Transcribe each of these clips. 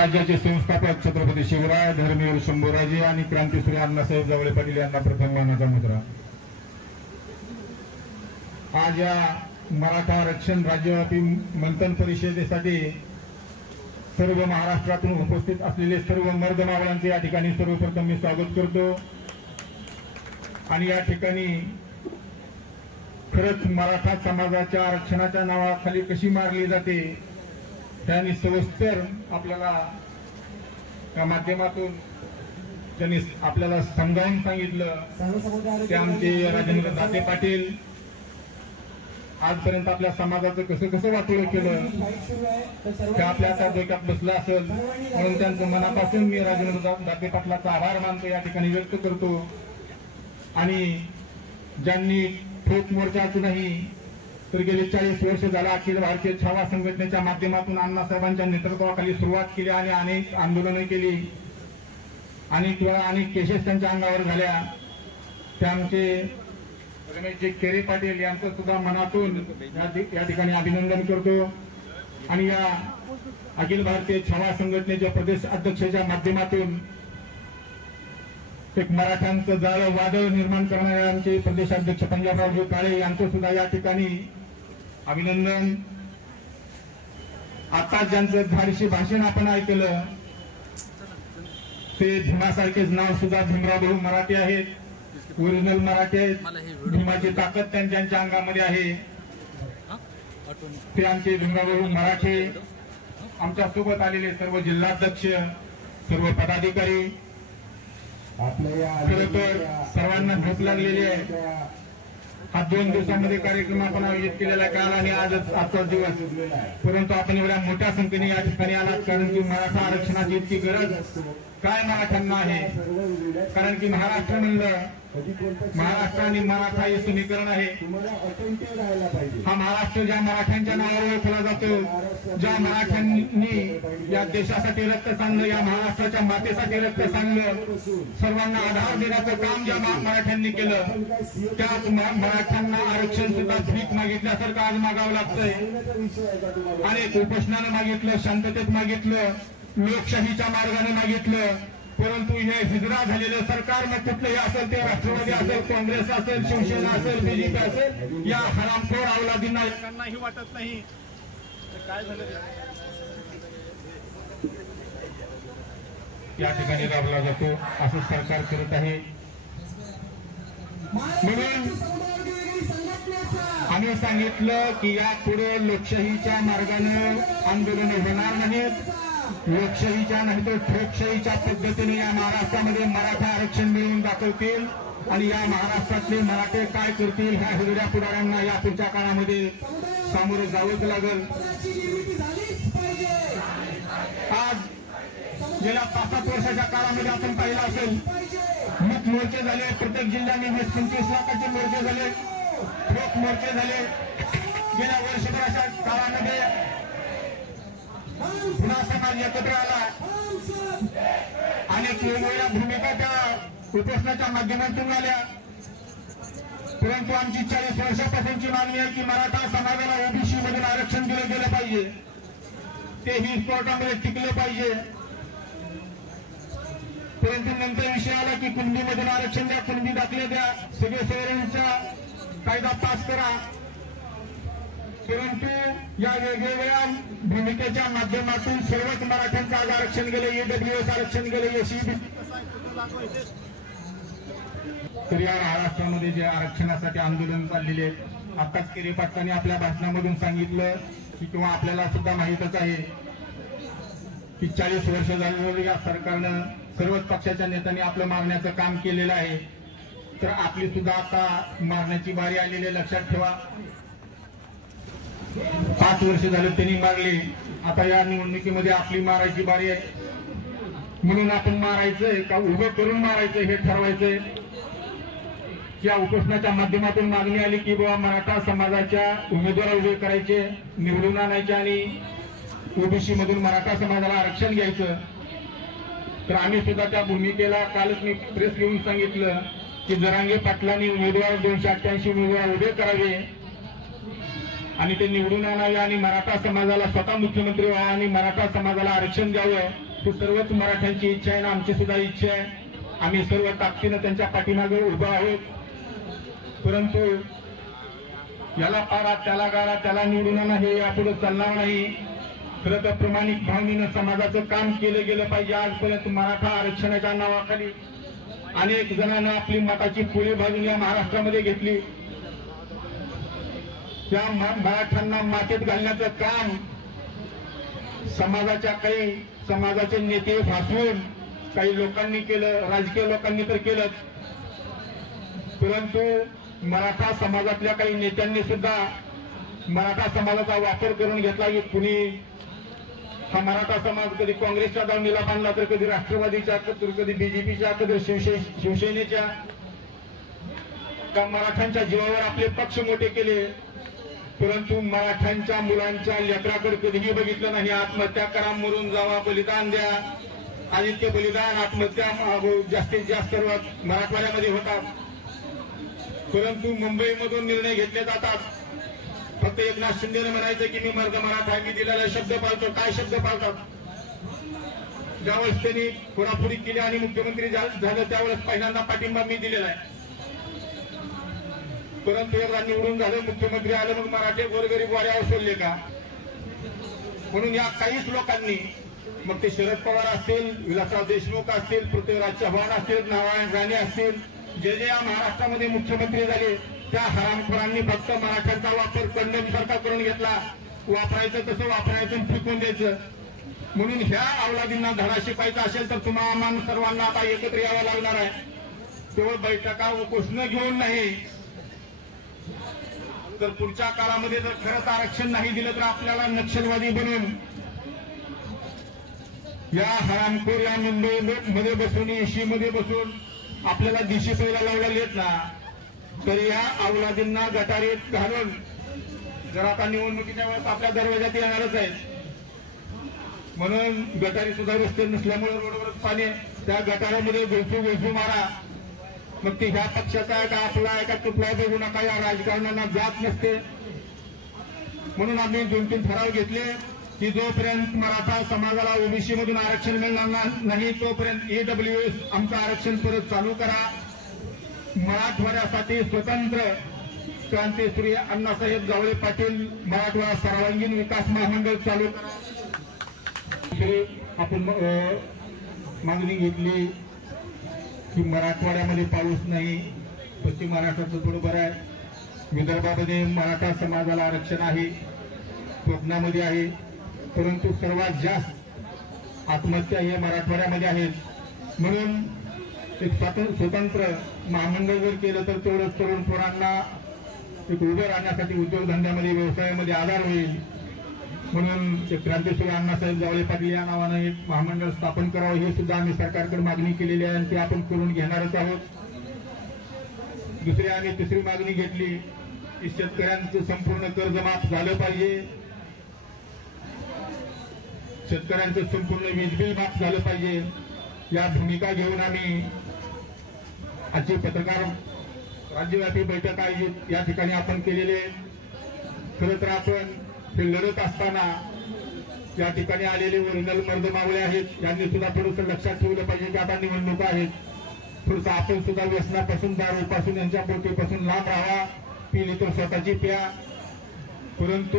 राज्याचे संस्थापक छत्रपती शिवराय, धर्मवीर शंभूराजे आणि क्रांतीसूर्य अण्णासाहेब जावळे पाटील यांना प्रथम मानाचा मुद्रा. आज या मराठा आरक्षण राज्यव्यापी मंथन परिषदेसाठी सर्व महाराष्ट्रातून उपस्थित असलेले सर्व मर्द मावळ्यांचे या ठिकाणी सर्वप्रथम मी स्वागत करतो. आणि या ठिकाणी खरंच मराठा समाजाच्या आरक्षणाच्या नावाखाली कशी मारली जाते त्यांनी सविस्तर आपल्याला या माध्यमातून त्यांनी आपल्याला समजावून सांगितलं. ते आमचे राजेंद्र दाते पाटील आजपर्यंत आपल्या समाजाचं कसं कसं वाटोळं केलं ते आपल्या आता डोक्यात बसलं असेल, म्हणून त्यांचं मनापासून मी राजेंद्र दाते पाटलाचा आभार मानतो, या ठिकाणी व्यक्त करतो. आणि ज्यांनी ठोक मोर्चा असूनही तर गेली 40 वर्ष झाला अखिल भारतीय छावा संघटनेच्या माध्यमातून अण्णासाहेबांच्या नेतृत्वाखाली सुरुवात केली आणि अनेक आंदोलनं केली, अनेक वेळा अनेक केसेस त्यांच्या अंगावर झाल्या. ते आमचे रमेशजी केरे पाटील यांचं सुद्धा मनातून या ठिकाणी अभिनंदन करतो. आणि या अखिल भारतीय छावा संघटनेच्या प्रदेश अध्यक्षाच्या माध्यमातून एक मराठ्यांचं जाळं वादळ निर्माण करणारे आमचे प्रदेशाध्यक्ष पंजाबरावजी काळे यांचं सुद्धा या ठिकाणी अभिनंदन. आता ज्यांचं धाडशी भाषण आपण ऐकलं ते भीमासारखेच नाव सुद्धा भीमराव भाऊ मराठी आहेत, ओरिजिनल मराठी आहेत. भीमाची ताकद त्यांच्या अंगामध्ये आहे. ते आमचे भीमराव भाऊ मराठी. आमच्या सोबत आलेले सर्व जिल्हाध्यक्ष, सर्व पदाधिकारी, खरं तर सर्वांना भूक लागलेली आहे. हा 2 दिवसांमध्ये कार्यक्रम आपण आयोजित केलेला आहे, काल आणि आजच आजचा दिवस. परंतु आपण एवढ्या मोठ्या संख्येने या ठिकाणी आलात कारण की मराठा आरक्षणाची इतकी गरज काय मराठ्यांना आहे. कारण की महाराष्ट्र म्हणलं, महाराष्ट्र आणि मराठा हे समीकरण आहे. हा महाराष्ट्र ज्या मराठ्यांच्या नावावर ओळखला जातो, ज्या मराठ्यांनी या देशासाठी रक्त सांडलं, या महाराष्ट्राच्या मातेसाठी रक्त सांडलं, सर्वांना आधार देण्याचं काम ज्या मराठ्यांनी केलं, त्याच मराठ्यांना आरक्षण सुद्धा भीक मागितल्यासारखं आज मागावं लागतंय. अनेक उपोषणानं मागितलं, शांततेत मागितलं, लोकशाहीच्या मार्गाने मागितलं. परंतु हे हिजरा झालेलं सरकार मग कुठलंही असेल, ते राष्ट्रवादी असेल, काँग्रेस असेल, शिवसेना असेल, बीजेपी असेल, या हरामखोर अवलादींना त्यांनाही वाटत नाही. काय झालं या ठिकाणी राबला जातो असं सरकार करत आहे. म्हणून आम्ही सांगितलं की यापुढे लोकशाहीच्या मार्गाने आंदोलन होणार नाहीत. लोकशाहीच्या नाही तर ठोकशाहीच्या पद्धतीने या महाराष्ट्रामध्ये मराठा आरक्षण मिळवून दाखवतील आणि या महाराष्ट्रातले मराठे काय करतील ह्या हिरड्या पुढाऱ्यांना या पुढच्या काळामध्ये सामोरे जावंच लागेल. आज गेल्या 5-7 वर्षाच्या काळामध्ये आपण पाहिलं असेल, मुक्त मोर्चे झाले, प्रत्येक जिल्ह्याने 20-25 लाखाचे मोर्चे झाले, ठोक मोर्चे झाले. गेल्या वर्षभराच्या काळामध्ये पुन्हा समाज एकत्र आला. अनेक वेगवेगळ्या भूमिका त्या उपोषणाच्या माध्यमातून आल्या. परंतु आमची 40 वर्षापासूनची मागणी आहे की मराठा समाजाला ओबीसी मधून आरक्षण दिलं गेलं पाहिजे, तेही कोर्टामध्ये टिकले पाहिजे. परंतु नंतर विषय आला की कुणबीमधून आरक्षण द्या, कुणबी दाखले द्या, सगळे सोयऱ्यांचा कायदा पास करा. परंतु या वेगवेगळ्या भूमिकेच्या माध्यमातून सर्वच मराठ्यांचं आज आरक्षण गेलं, ईडब्ल्यूएस आरक्षण गेलं, एसईबी. तर या महाराष्ट्रामध्ये जे आरक्षणासाठी आंदोलन चाललेले आहेत, आताच केरे पाटलांनी आपल्या भाषणामधून सांगितलं की किंवा आपल्याला सुद्धा माहीतच आहे की 40 वर्ष झालेलं या सरकारनं सर्वच पक्षाच्या नेत्यांनी आपलं मारण्याचं काम केलेलं आहे. तर आपली सुद्धा आता मारण्याची बारी आलेली लक्षात ठेवा. 5 वर्ष झाले त्यांनी मारली, आता या निवडणुकीमध्ये आपली मारायची बारी आहे. म्हणून आपण मारायचंय का उभं करून मारायचंय हे ठरवायचंय. या उपोषणाच्या माध्यमातून मागणी आली की बाबा मराठा समाजाच्या उमेदवार उभे करायचे, निवडून आणायचे आणि ओबीसी मधून मराठा समाजाला आरक्षण घ्यायचं. तर आम्ही सुद्धा त्या भूमिकेला कालच मी प्रेस घेऊन सांगितलं की जरांगे पाटलांनी उमेदवार 288 उमेदवार उभे करावे आणि ते निवडून आणावे आणि मराठा समाजाला स्वतः मुख्यमंत्री व्हावा आणि मराठा समाजाला आरक्षण द्यावं ही सर्वच मराठ्यांची इच्छा आहे ना, आमची सुद्धा इच्छा आहे. आम्ही सर्व ताकदीनं त्यांच्या पाठीमागे उभा आहोत. परंतु याला पारा त्याला गारा त्याला निवडून आणा हे यापुढे चालणार नाही. खरं तर प्रामाणिक भावनेनं समाजाचं काम केलं गेलं पाहिजे. आजपर्यंत मराठा आरक्षणाच्या नावाखाली अनेक जणांना आपली मताची पोळी भाजून या महाराष्ट्रामध्ये घेतली. त्या मराठ्यांना मातीत घालण्याचं काम समाजाचे नेते भासवून काही लोकांनी केलं, राजकीय लोकांनी तर केलंच. परंतु मराठा समाजातल्या काही नेत्यांनी सुद्धा मराठा समाजाचा वापर करून घेतला की कुणी हा मराठा समाज कधी काँग्रेसच्या दावणीला बांधला तर कधी राष्ट्रवादीच्या, तर कधी बीजेपीच्या, कधी शिवसेनेच्या. का मराठ्यांच्या जीवावर आपले पक्ष मोठे केले. परंतु मराठ्यांच्या मुलांच्या लेकराकडे कधीही बघितलं नाही. आत्महत्या करा, मरून जावा, बलिदान द्या. आणि इतके बलिदान आत्महत्या जास्तीत जास्त मराठवाड्यामध्ये होतात. परंतु मुंबईमधून निर्णय घेतले जातात. फक्त एकनाथ शिंदेने म्हणायचं की मी मर्द मराठा आहे, मी दिलेला शब्द पाळतो. काय शब्द पाळतात? ज्यावेळेस त्यांनी पुरापुरी केली आणि मुख्यमंत्री झालं त्यावेळेस पहिल्यांदा पाठिंबा मी दिलेला आहे. परंतु एकदा निवडून झालं, मुख्यमंत्री आले, मग मराठे गोरगरीब वाऱ्यावर सोडले का? म्हणून या काहीच लोकांनी, मग ते शरद पवार असतील, विलासराव देशमुख असतील, पृथ्वीराज चव्हाण असतील, नारायण राणे असतील, जे जे या महाराष्ट्रामध्ये मुख्यमंत्री झाले त्या हरामखोरांनी फक्त मराठ्यांचा वापर कंडमसारखा करून घेतला. वापरायचं तसं वापरायचं, फेकून द्यायचं. म्हणून ह्या अवलादींना धडा शिकायचा असेल तर तुम्हाला सर्वांना आता एकत्र यावं लागणार आहे. केवळ बैठका उपोषण घेऊन नाही, तर पुढच्या काळामध्ये जर खरंच आरक्षण नाही दिलं तर आपल्याला नक्षलवादी बनून या हरामखोर या मुंबईमध्ये बसून, एशी मध्ये बसून आपल्याला दिशी पहिला लावला येत ना, तर या अवलादींना गटारीत घालून जर आता निवडणुकीच्या वेळेस आपल्या दरवाजात येणारच आहेत. म्हणून गटारी सुद्धा रस्ते नसल्यामुळे रोडवरच पाणी, त्या गटारामध्ये गोळसू मारा. मग ते ह्या पक्षाचा आहे का आपला आहे का कुठला बघू नका. या राजकारणाला जात नसते. म्हणून आम्ही 2-3 ठराव घेतले की जोपर्यंत मराठा समाजाला ओबीसी मधून आरक्षण मिळणार नाही तोपर्यंत ईडब्ल्यूएस आमचं आरक्षण परत चालू करा. मराठवाड्यासाठी स्वतंत्र क्रांतीसूर्य अण्णासाहेब जावळे पाटील मराठवाडा सर्वांगीण विकास महामंडळ चालू करा. आपण मागणी घेतली की मराठवाड्यामध्ये पाऊस नाही, पश्चिम महाराष्ट्राचं थोडं बरं आहे, विदर्भामध्ये मराठा समाजाला आरक्षण आहे, कोकणामध्ये आहे. परंतु सर्वात जास्त आत्महत्या हे मराठवाड्यामध्ये आहेत. म्हणून एक स्वतंत्र महामंडळ जर केलं तर तेवढंच तरुण पोरांना एक उभं राहण्यासाठी उद्योगधंद्यामध्ये व्यवसायामध्ये आधार होईल. म्हणून क्रांतीसूर्य अण्णासाहेब जावळे पाटील या नावानं एक महामंडळ स्थापन करावं हे सुद्धा आम्ही सरकारकडे मागणी केलेली आहे आणि ती आपण करून घेणारच आहोत. दुसरी आणि तिसरी मागणी घेतली की शेतकऱ्यांचं संपूर्ण कर्जमाफ झालं पाहिजे, शेतकऱ्यांचं संपूर्ण वीज बिल माफ झालं पाहिजे. या भूमिका घेऊन आम्ही आजची पत्रकार राज्यव्यापी बैठक आयोजित या ठिकाणी आपण केलेले. खरं तर आपण हे लढत असताना या ठिकाणी आलेले ओरिजिनल मर्द मावळे आहेत, यांनी सुद्धा थोडंसं लक्षात ठेवलं पाहिजे की आता निवडणुका आहेत. थोडंसं आपण सुद्धा व्यसनापासून, दारूपासून, यांच्या पोटीपासून लांब राहावा. पिली तर स्वतःची प्या. परंतु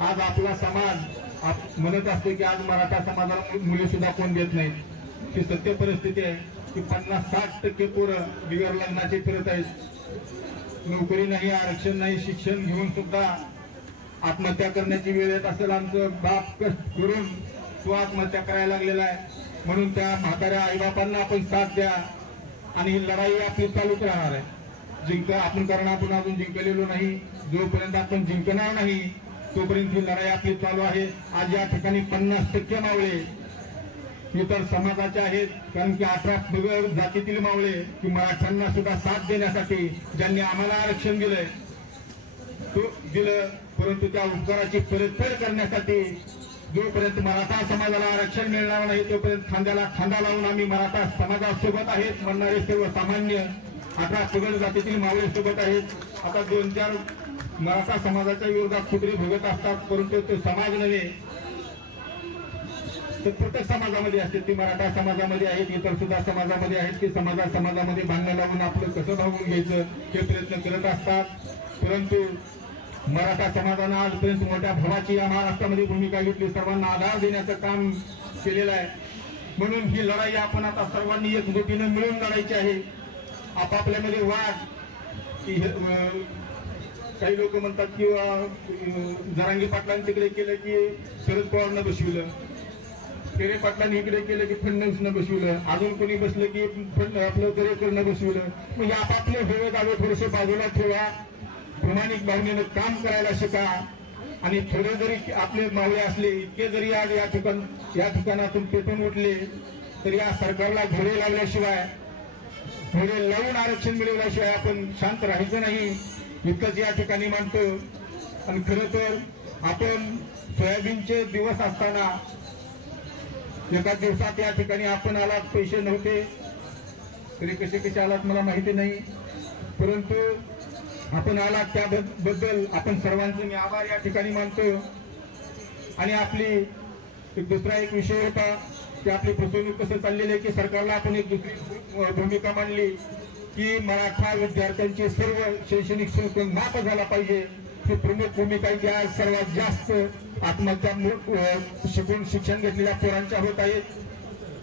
आज आपला समाज म्हणत असतो की आज मराठा समाजाला मुली सुद्धा कोण देत नाही. ही सत्य परिस्थिती आहे की 50-60% पोरं बिगर लग्नाचे फिरत आहेत. नोकरी नाही, आरक्षण नाही, शिक्षण घेऊन सुद्धा आत्महत्या करण्याची वेळ येत असेल. आमचं बाप कष्ट करून तो आत्महत्या करायला लागलेला आहे. म्हणून त्या म्हाताऱ्या आईबापांना आपण साथ द्या आणि ही लढाई आपली चालूच राहणार आहे. आपण अजून जिंकलेलो नाही. जोपर्यंत आपण जिंकणार नाही तोपर्यंत ही लढाई आपली चालू आहे. आज या ठिकाणी 50% मावळे इतर समाजाचे आहेत, कारण की 18 बिगर जातीतील मावळे की मराठ्यांना सुद्धा साथ देण्यासाठी ज्यांनी आम्हाला आरक्षण दिलं, परंतु त्या उपकाराची परतफेड करण्यासाठी जोपर्यंत मराठा समाजाला आरक्षण मिळणार नाही तोपर्यंत खांद्याला खांदा लावून आम्ही मराठा समाजासोबत आहेत म्हणणारे सर्वसामान्य 18 बिगर जातीतील मावळे सोबत आहेत. आता 2-4 मराठा समाजाच्या विरोधात कुत्री भोगत असतात, परंतु तो समाज नव्हे तर प्रत्येक समाजामध्ये असते, ती मराठा समाजामध्ये आहेत, इतर सुद्धा समाजामध्ये आहेत, की समाजामध्ये भांडण लावून आपलं कसं भागून घ्यायचं हे प्रयत्न करत असतात. परंतु मराठा समाजानं आजपर्यंत मोठ्या भावाची या महाराष्ट्रामध्ये भूमिका घेतली, सर्वांना आधार देण्याचं काम केलेलं आहे. म्हणून ही लढाई आपण आता सर्वांनी एकजुटीनं मिळून लढायची आहे. आपापल्यामध्ये वाद की काही लोक म्हणतात की जरांगे पाटलांनी तिकडे केलं की शरद पवारनं बसविलं, केरे पाटलांनी इकडे केलं की फडणवीसनं बसविलं, अजून कोणी बसलं की आपलं दरेकरनं बसविलं. म्हणजे आपापले होवे दावे थोडेसे बाजूला ठेवा, प्रामाणिक भावनेनं काम करायला शिका. आणि थोडे जरी आपले मावळे असले, इतके जरी आज या ठिकाणातून पेटून उठले तर या सरकारला घोडे लावल्याशिवाय, घोडे लावून आरक्षण मिळवल्याशिवाय आपण शांत राहायचं नाही, इतकंच या ठिकाणी मानतो. आणि खरं तर आपण सोयाबीनचे दिवस असताना एका दिवसात या ठिकाणी आपण आलात, पैसे नव्हते तरी कसे आलात मला माहिती नाही, परंतु आपण आलात त्याबद्दल आपण सर्वांचे मी आभार या ठिकाणी मानतो. आणि आपली दुसरा एक विषय होता की आपली फसवणूक कसं चाललेली आहे, की सरकारला आपण एक दुसरी भूमिका मांडली की मराठा विद्यार्थ्यांचे सर्व शैक्षणिक शुल्क माफ झाला पाहिजे. ही प्रमुख भूमिका आहे की आज सर्वात जास्त आत्महत्या शिक्षण घेतलेल्या पोरांच्या होत आहेत.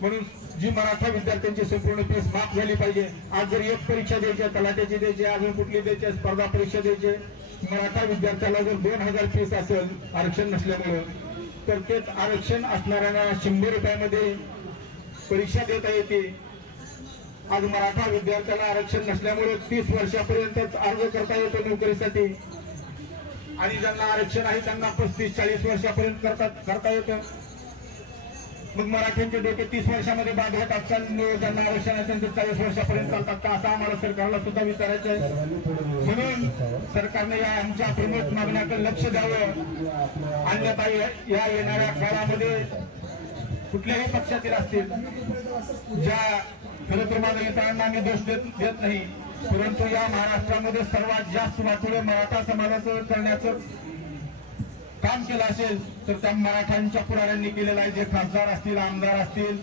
म्हणून जी मराठा विद्यार्थ्यांची संपूर्ण फीस माफ झाली पाहिजे. आज जर एक परीक्षा द्यायची, तलाठ्याची द्यायची, अजून कुठली द्यायची, स्पर्धा परीक्षा द्यायची, मराठा विद्यार्थ्याला जर 2000 फीस असेल आरक्षण नसल्यामुळे, तर तेच आरक्षण असणाऱ्यांना 100 रुपयामध्ये परीक्षा देता येते. आज मराठा विद्यार्थ्याला आरक्षण नसल्यामुळे 30 वर्षापर्यंतच अर्ज करता येतो नोकरीसाठी, आणि ज्यांना आरक्षण आहे त्यांना 35-40 वर्षापर्यंत करता येतं. मग मराठ्यांचे डोके 30 वर्षामध्ये बाद होत असतात, ज्यांना आरक्षण आहे त्यांचे 40 वर्षापर्यंत चालतात का, असं आम्हाला सरकारला सुद्धा विचारायचं आहे. म्हणून सरकारने या आमच्या प्रमुख मागण्याकडे लक्ष द्यावं. अन्यथा या येणाऱ्या काळामध्ये कुठल्याही पक्षातील असतील, ज्या खरं तर माझ्या मित्रांना आम्ही दोष देत नाही, परंतु या महाराष्ट्रामध्ये सर्वात जास्त वाटोळे मराठा समाजाचं करण्याचं काम केलं असेल तर त्या मराठ्यांच्या पुढाऱ्यांनी केलेलं आहे. जे खासदार असतील, आमदार असतील,